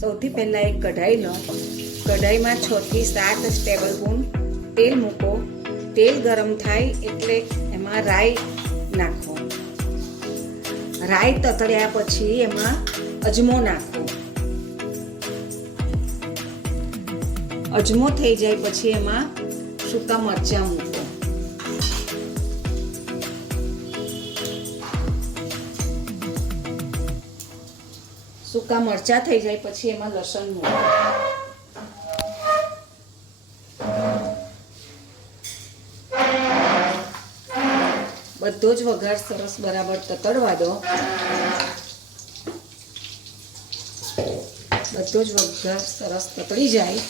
સૌથી પહેલાં એક કઢાઈ લો. કઢાઈમાં 6 થી 7 ટેબલ સ્પૂન તેલ મૂકો. તેલ ગરમ થાય એટલે એમાં રાઈ નાખો. રાઈ તતડ્યા પછી એમાં અજમો નાખો. અજમો થઈ જાય પછી એમાં સૂકા મરચાં મૂકો. સૂકા મરચાં થઈ જાય પછી એમાં લસણ મૂકો. બધો જ વઘાર સરસ બરાબર તતડવા દો. બધો જ વઘાર સરસ તતડી જાય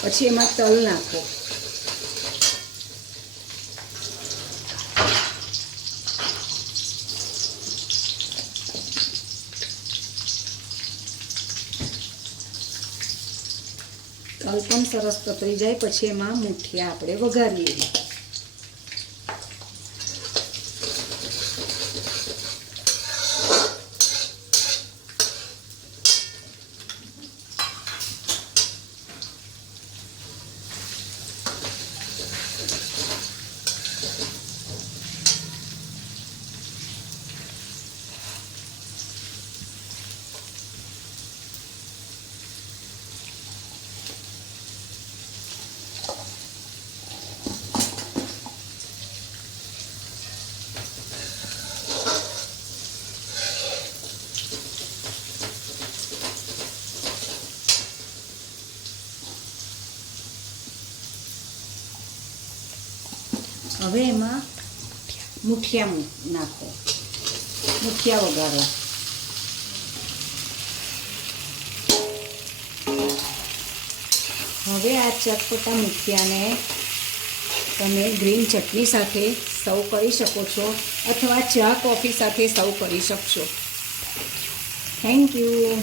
પછી એમાં તલ નાખો. તલ પણ સરસ તતરી જાય પછી એમાં મૂઠિયા આપણે વઘારીએ. હવે એમાં મૂઠિયા નાખો. મૂઠિયા વઘારો. હવે આ ચટપટા મૂઠિયાને તમે ગ્રીન ચટણી સાથે સર્વ કરી શકો છો અથવા ચા કોફી સાથે સર્વ કરી શકશો. Thank you.